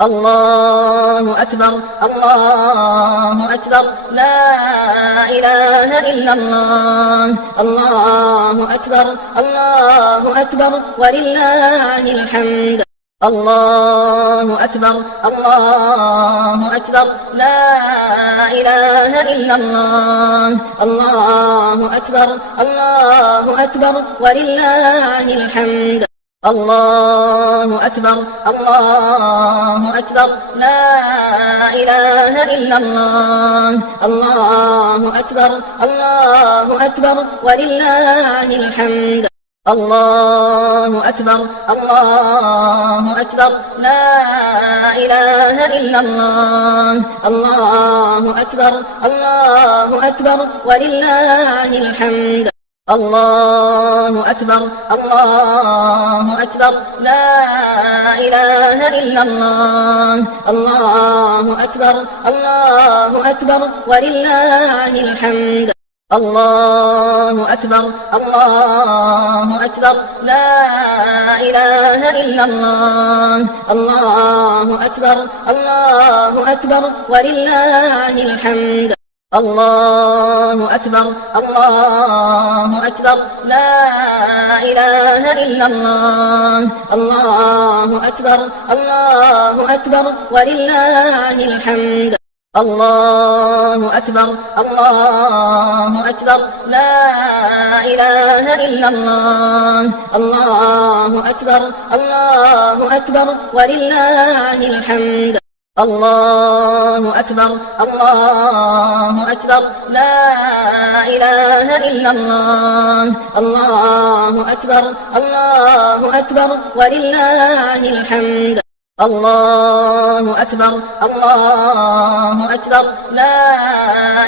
الله أكبر الله أكبر لا إله إلا الله الله أكبر الله أكبر ولله الحمد الله أكبر الله أكبر لا إله إلا الله الله أكبر الله أكبر ولله الحمد الله أكبر الله أكبر لا إله إلا الله الله أكبر الله أكبر ولله الحمد الله أكبر الله أكبر لا إله إلا الله الله أكبر الله أكبر ولله الحمد الله أكبر الله أكبر لا إله إلا الله الله أكبر الله أكبر ولله الحمد الله أكبر الله أكبر لا إله إلا الله الله أكبر الله أكبر ولله الحمد الله أكبر الله أكبر لا إله إلا الله الله أكبر الله أكبر ولله الحمد الله أكبر الله أكبر لا إله إلا الله الله أكبر الله أكبر ولله الحمد الله أكبر الله أكبر لا إله إلا الله الله أكبر الله أكبر ولله الحمد الله أكبر الله أكبر لا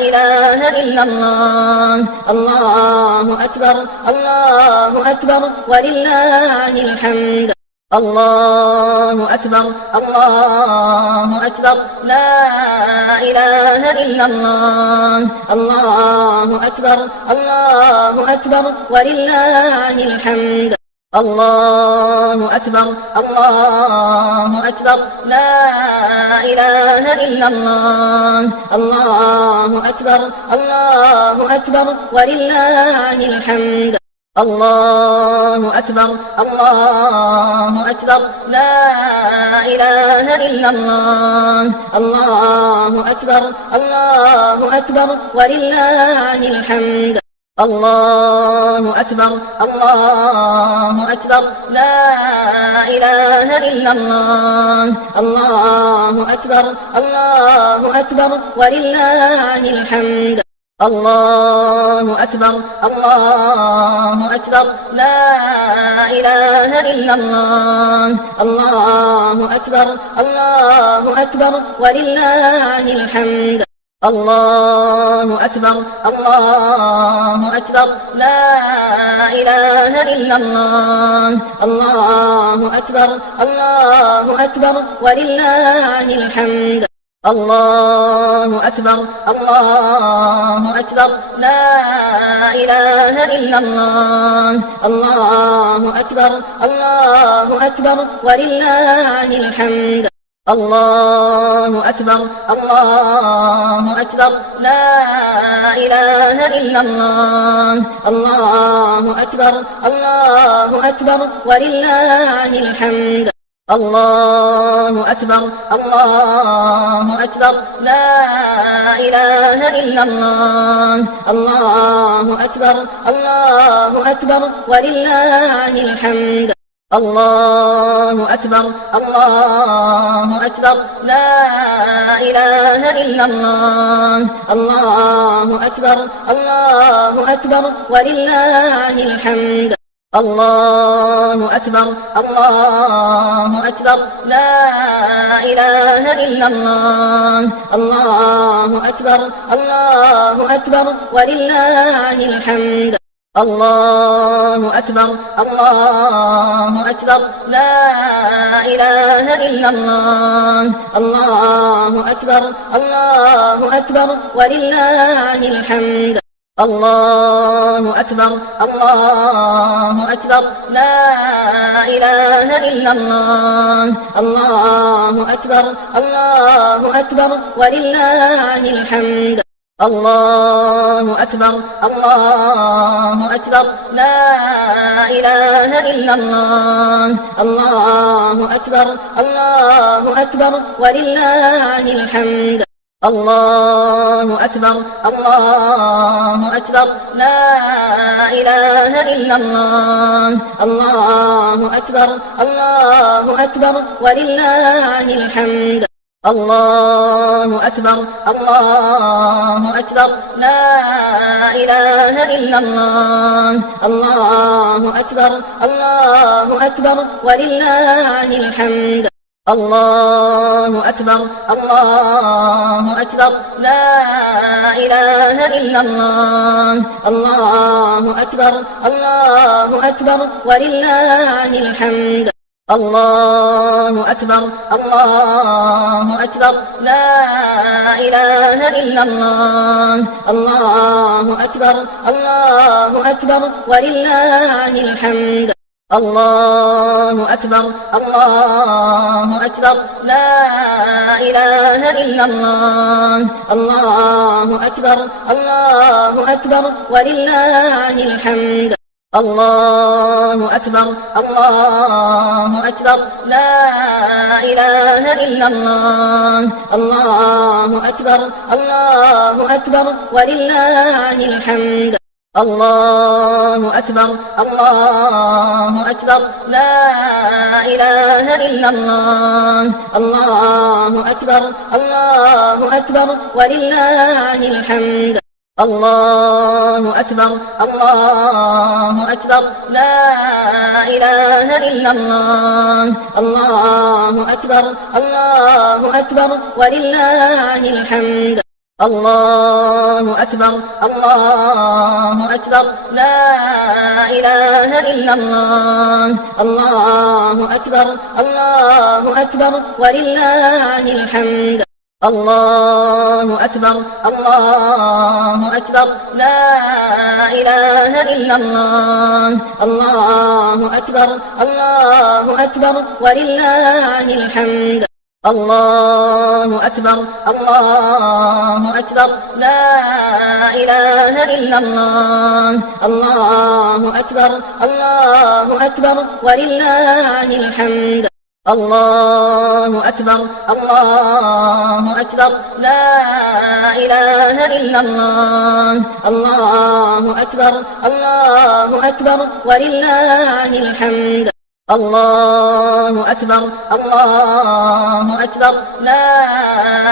إله إلا الله الله أكبر الله أكبر ولله الحمد الله أكبر الله أكبر لا إله إلا الله الله أكبر الله أكبر ولله الحمد الله أكبر الله أكبر لا إله إلا الله الله أكبر الله أكبر ولله الحمد الله أكبر الله أكبر لا إله إلا الله الله أكبر الله أكبر ولله الحمد الله أكبر الله أكبر لا إله إلا الله الله أكبر الله أكبر ولله الحمد الله أكبر الله أكبر لا إله إلا الله الله أكبر الله أكبر ولله الحمد الله أكبر الله أكبر لا إله إلا الله الله أكبر الله أكبر ولله الحمد الله أكبر الله أكبر لا إله إلا الله الله أكبر الله أكبر ولله الحمد الله أكبر الله أكبر لا إله إلا الله الله أكبر الله أكبر ولله الحمد الله أكبر الله أكبر لا إله إلا الله الله أكبر الله أكبر ولله الحمد الله أكبر الله أكبر لا إله إلا الله الله أكبر الله أكبر ولله الحمد الله أكبر الله أكبر لا إله إلا الله الله أكبر الله أكبر ولله الحمد الله أكبر الله أكبر لا إله إلا الله الله أكبر الله أكبر ولله الحمد الله أكبر الله أكبر لا إله إلا الله الله أكبر الله أكبر ولله الحمد الله أكبر الله أكبر لا إله إلا الله الله أكبر الله أكبر ولله الحمد الله أكبر الله أكبر لا إله إلا الله الله أكبر الله أكبر ولله الحمد الله أكبر الله أكبر لا إله إلا الله الله أكبر الله أكبر ولله الحمد الله أكبر الله أكبر لا إله إلا الله الله أكبر الله أكبر ولله الحمد الله أكبر الله أكبر لا إله إلا الله الله أكبر الله أكبر ولله الحمد الله أكبر الله أكبر لا إله إلا الله الله أكبر الله أكبر ولله الحمد الله أكبر الله أكبر لا إله إلا الله الله أكبر الله أكبر ولله الحمد الله أكبر الله أكبر لا إله إلا الله الله أكبر الله أكبر ولله الحمد الله أكبر الله أكبر لا إله إلا الله الله أكبر الله أكبر ولله الحمد الله أكبر الله أكبر لا إله إلا الله الله أكبر الله أكبر ولله الحمد الله أكبر الله أكبر لا إله إلا الله الله أكبر الله أكبر ولله الحمد الله أكبر الله أكبر لا إله إلا الله الله أكبر الله أكبر ولله الحمد الله أكبر الله أكبر لا إله إلا الله الله أكبر الله أكبر ولله الحمد الله أكبر الله أكبر لا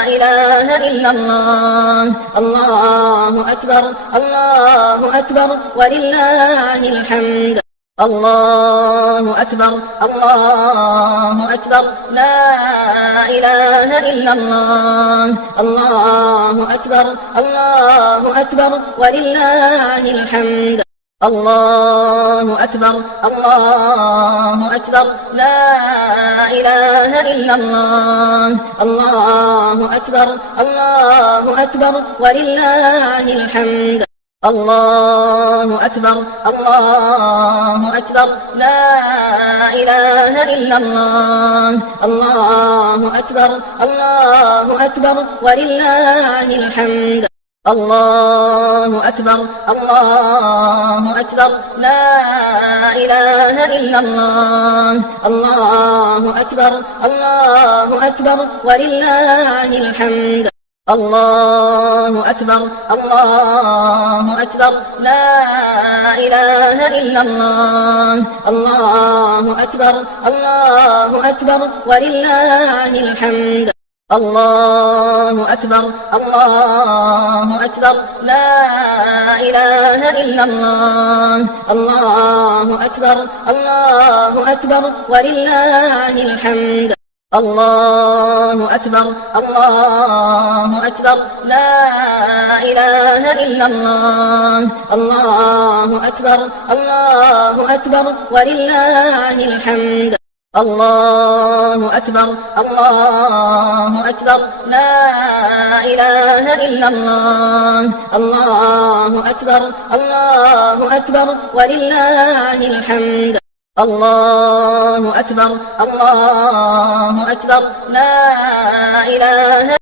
إله إلا الله الله أكبر الله أكبر ولله الحمد الله أكبر الله أكبر لا إله إلا الله الله أكبر الله أكبر ولله الحمد الله أكبر الله أكبر لا إله إلا الله الله أكبر الله أكبر ولله الحمد الله أكبر الله أكبر لا إله إلا الله الله أكبر الله أكبر ولله الحمد الله أكبر الله أكبر لا إله إلا الله الله أكبر الله أكبر ولله الحمد الله أكبر الله أكبر لا إله إلا الله الله أكبر الله أكبر ولله الحمد الله أكبر الله أكبر لا إله إلا الله الله أكبر الله أكبر ولله الحمد الله أكبر الله أكبر لا إله إلا الله الله أكبر الله أكبر ولله الحمد الله أكبر الله أكبر لا إله إلا الله الله أكبر الله أكبر ولله الحمد الله أكبر الله أكبر لا إله